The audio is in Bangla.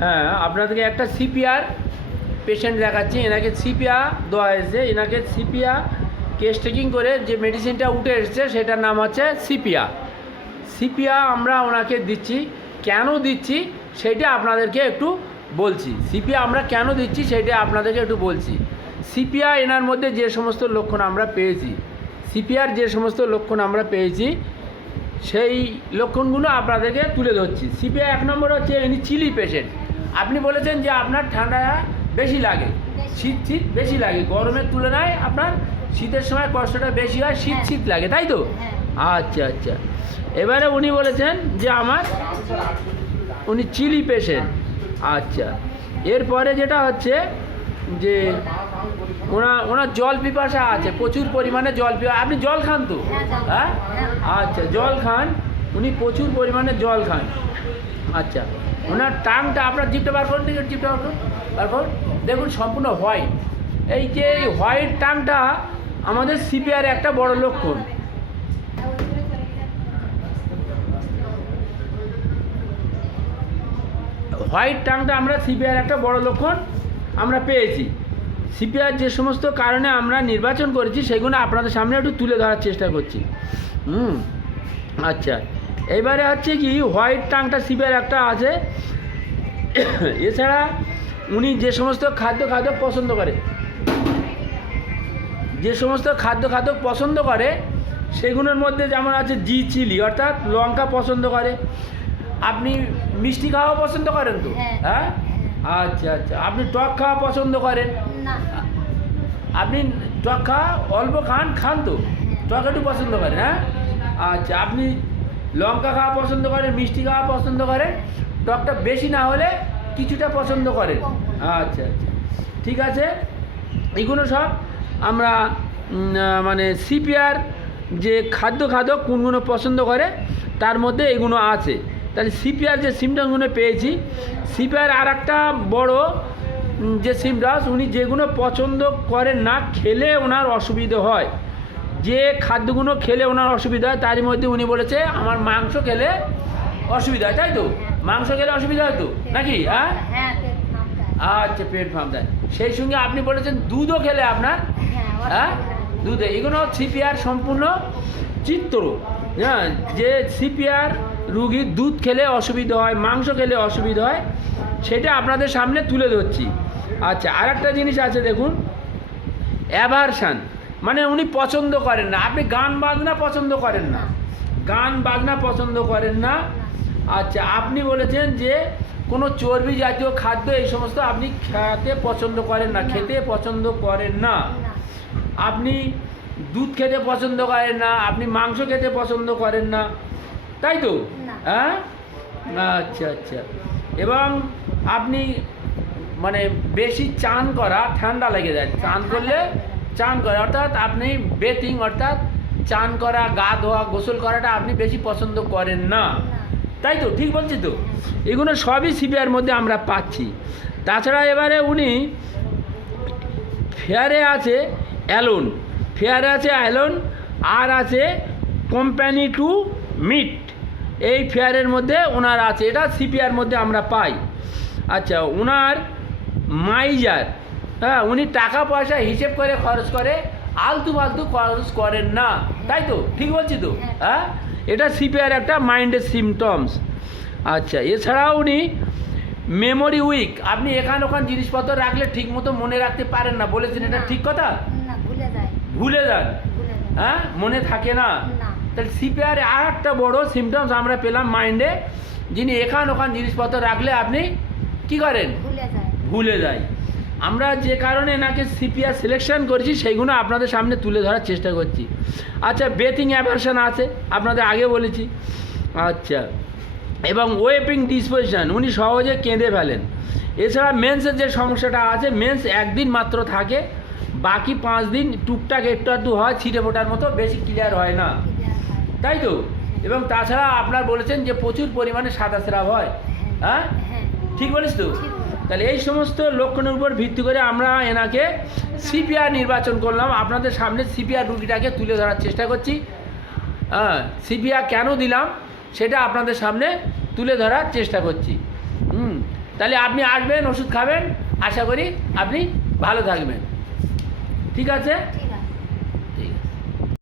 হ্যাঁ, আপনাদেরকে একটা সিপিআর পেশেন্ট দেখাচ্ছি। এনাকে সিপিআর দেওয়া হয়েছে। এনাকে সিপিআর কেস টেকিং করে যে মেডিসিনটা উঠে এসেছে সেটার নাম হচ্ছে সিপিআর। সিপিআর আমরা ওনাকে দিচ্ছি। কেন দিচ্ছি সেইটা আপনাদেরকে একটু বলছি। সিপিআর আমরা কেন দিচ্ছি সেইটা আপনাদেরকে একটু বলছি। সিপিআর এনার মধ্যে যে সমস্ত লক্ষণ আমরা পেয়েছি, সিপিআর যে সমস্ত লক্ষণ আমরা পেয়েছি সেই লক্ষণগুলো আপনাদেরকে তুলে ধরছি। সিপিআর 1 নম্বর হচ্ছে ইনি চিলি পেশেন্ট। আপনি বলেছেন যে আপনার ঠান্ডা বেশি লাগে, শীত বেশি লাগে, গরমের তুলনায় আপনার শীতের সময় কষ্টটা বেশি হয়, শীত লাগে, তাই তো? আচ্ছা আচ্ছা। এবারে উনি বলেছেন যে উনি চিলি পেশেন্ট। আচ্ছা, এরপরে যেটা হচ্ছে যে ওনার জল পিপাসা আছে, প্রচুর পরিমাণে জল পিপাসা। আপনি জল খান তো? হ্যাঁ, আচ্ছা, জল খান, উনি প্রচুর পরিমাণে জল খান। আচ্ছা, ওনার টাংটা, আপনার জিভটা বার করুন, জিভটা বার করুন, দেখুন সম্পূর্ণ হোয়াইট। এই যে হোয়াইট টাংটা আমাদের সিপিআর একটা বড় লক্ষণ। হোয়াইট টাংটা আমরা সিপিআর একটা বড় লক্ষণ আমরা পেয়েছি। সিপিআর যে সমস্ত কারণে আমরা নির্বাচন করেছি সেগুলো আপনাদের সামনে একটু তুলে ধরার চেষ্টা করছি। আচ্ছা, এবারে হচ্ছে কি হোয়াইট টাংটা সিপিআর একটা আছে। এছাড়া উনি যে সমস্ত খাদ্য পছন্দ করে, পছন্দ করে সেগুলোর মধ্যে যেমন আছে চিলি, অর্থাৎ লঙ্কা পছন্দ করে। আপনি মিষ্টি খাওয়া পছন্দ করেন তো? হ্যাঁ, আচ্ছা আচ্ছা। আপনি টক খাওয়া পছন্দ করেন? আপনি টক খাওয়া অল্প খান তো? টক একটু পছন্দ করেন? হ্যাঁ, আচ্ছা। আপনি লঙ্কা খাওয়া পছন্দ করেন, মিষ্টি খাওয়া পছন্দ করেন, টকটা বেশি না হলে কিছুটা পছন্দ করেন। আচ্ছা আচ্ছা, ঠিক আছে। এগুলো সব আমরা মানে সিপিআর যে খাদ্য কোনগুলো পছন্দ করে তার মধ্যে এগুলো আছে। তাহলে সিপিআর যে সিমটমসগুলো পেয়েছি, সিপিআর আর একটা বড় যে সিমটমস, উনি যেগুলো পছন্দ করেন না, খেলে ওনার অসুবিধে হয়, যে খাদ্যগুলো খেলে ওনার অসুবিধা হয় তারই মধ্যে উনি বলেছে আমার মাংস খেলে অসুবিধা হয়, তাই তো? মাংস খেলে অসুবিধা হয় তো নাকি? হ্যাঁ, আচ্ছা, পেট ফাঁপদায়। সেই সঙ্গে আপনি বলেছেন দুধও খেলে আপনার, হ্যাঁ, দুধে। এগুলো সিপিআর সম্পূর্ণ চিত্র। হ্যাঁ, যে সিপিআর রুগীর দুধ খেলে অসুবিধা হয়, মাংস খেলে অসুবিধা হয়, সেটা আপনাদের সামনে তুলে ধরছি। আচ্ছা, আর একটা জিনিস আছে দেখুন, অ্যাভারশান, মানে উনি পছন্দ করেন না। আপনি গান বাজনা পছন্দ করেন না। আচ্ছা, আপনি বলেছেন যে কোনো চর্বি জাতীয় খাদ্য এই সমস্ত আপনি খেতে পছন্দ করেন না। আপনি দুধ খেতে পছন্দ করেন না, আপনি মাংস খেতে পছন্দ করেন না, তাই তো? হ্যাঁ, আচ্ছা আচ্ছা। এবং আপনি মানে বেশি চান করা, ঠান্ডা লেগে যায় চান করা, অর্থাৎ আপনি বেথিং, অর্থাৎ চান করা, গা ধোয়া, গোসল করাটা আপনি বেশি পছন্দ করেন না, তাই তো? ঠিক বলছি তো? এগুলো সবই সিপিআর মধ্যে আমরা পাচ্ছি। তাছাড়া এবারে উনি ফেয়ারে আছে অ্যালোন, আর আছে কোম্পানি টু মিট, এই ফেয়ারের মধ্যে ওনার আছে। এটা সিপিআর মধ্যে আমরা পাই। আচ্ছা, ওনার মাইজার, হ্যাঁ, উনি টাকা পয়সা হিসেব করে খরচ করে, আলতু ফালতু খরচ করেন না, তাই তো? ঠিক বলছি তো? হ্যাঁ, এটা সিপিআর একটা মাইন্ডের সিমটমস। আচ্ছা, এছাড়াও উনি মেমোরি উইক, আপনি ওখান জিনিসপত্র রাখলে ঠিক মতো মনে রাখতে পারেন না, বলেছেন, এটা ঠিক কথা? ভুলে যান, হ্যাঁ, মনে থাকে না। তাহলে সিপিআর আর একটা বড় সিমটমস আমরা পেলাম মাইন্ডে, যিনি ওখান জিনিসপত্র রাখলে আপনি কি করেন? ভুলে যায়। আমরা যে কারণে এনাকে সিপিআর সিলেকশন করেছি সেইগুলো আপনাদের সামনে তুলে ধরার চেষ্টা করছি। আচ্ছা, বেথিং অ্যাভারশন আছে, আপনাদের আগে বলেছি। আচ্ছা, এবং ওয়েপিং ডিসপোজিশন, উনি সহজে কেঁদে ফেলেন। এছাড়া মেন্সের যে সমস্যাটা আছে, মেন্স একদিন মাত্র থাকে, বাকি 5 দিন টুকটাক একটু হয়, ছিটে ফোটার মতো, বেশি ক্লিয়ার হয় না, তাই তো? এবং তাছাড়া আপনার বলেছেন যে প্রচুর পরিমাণে সাদা স্রাব হয়। হ্যাঁ, ঠিক বলিস তো? তাহলে এই সমস্ত লক্ষণের উপর ভিত্তি করে আমরা এনাকে সিপিআর নির্বাচন করলাম। আপনাদের সামনে সিপিআর রুগীটাকে তুলে ধরার চেষ্টা করছি। হ্যাঁ, সিপিআর কেন দিলাম সেটা আপনাদের সামনে তুলে ধরার চেষ্টা করছি। তাহলে আপনি আসবেন, ওষুধ খাবেন, আশা করি আপনি ভালো থাকবেন। ঠিক আছে?